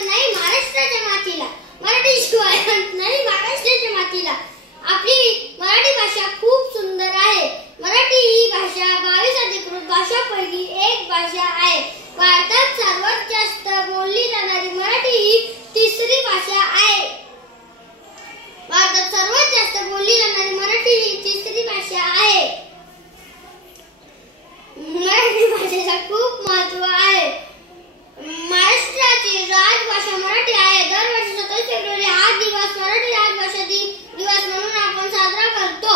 अंत नाही महाराष्ट्राच्या मातीला, मराठीशिवाय अंत नाही महाराष्ट्राच्या मातीला. आपली मराठी भाषा खूप सुंदर आहे. मराठी ही भाषा 22 अधिकृत भाषांपैकी एक भाषा आहे. भारतात सर्वात जास्त बोलली जाणारी मराठी ही तिसरी भाषा आहे. भारतात सर्वात जास्त बोलली जाणारी मराठी ही तिसरी भाषा आहे. मराठी भाषेचा खूप महत्त्व आहे. महाराष्ट्राची राजभाषा मराठी आहे. दरवर्षी 27 फेब्रुवारी हा दिवस मराठी राजभाषा दिवस म्हणून आपण साजरा करतो.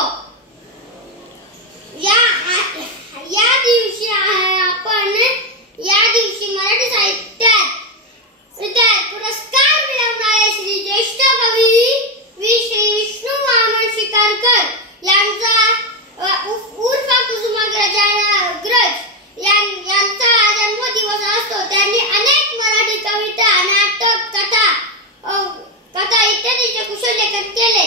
या दिवशी मराठी साहित्यात पुरस्कार मिळवणारे श्री ज्येष्ठ कवी श्री विष्णू वामन शिकारकर यांचा उर्फ कुसुमाग्रज यांचा जन्मदिवस असतो. त्यांनी अनेक मराठी कविता, नाटक, कथा इत्यादीचे कुशल लेखन केले.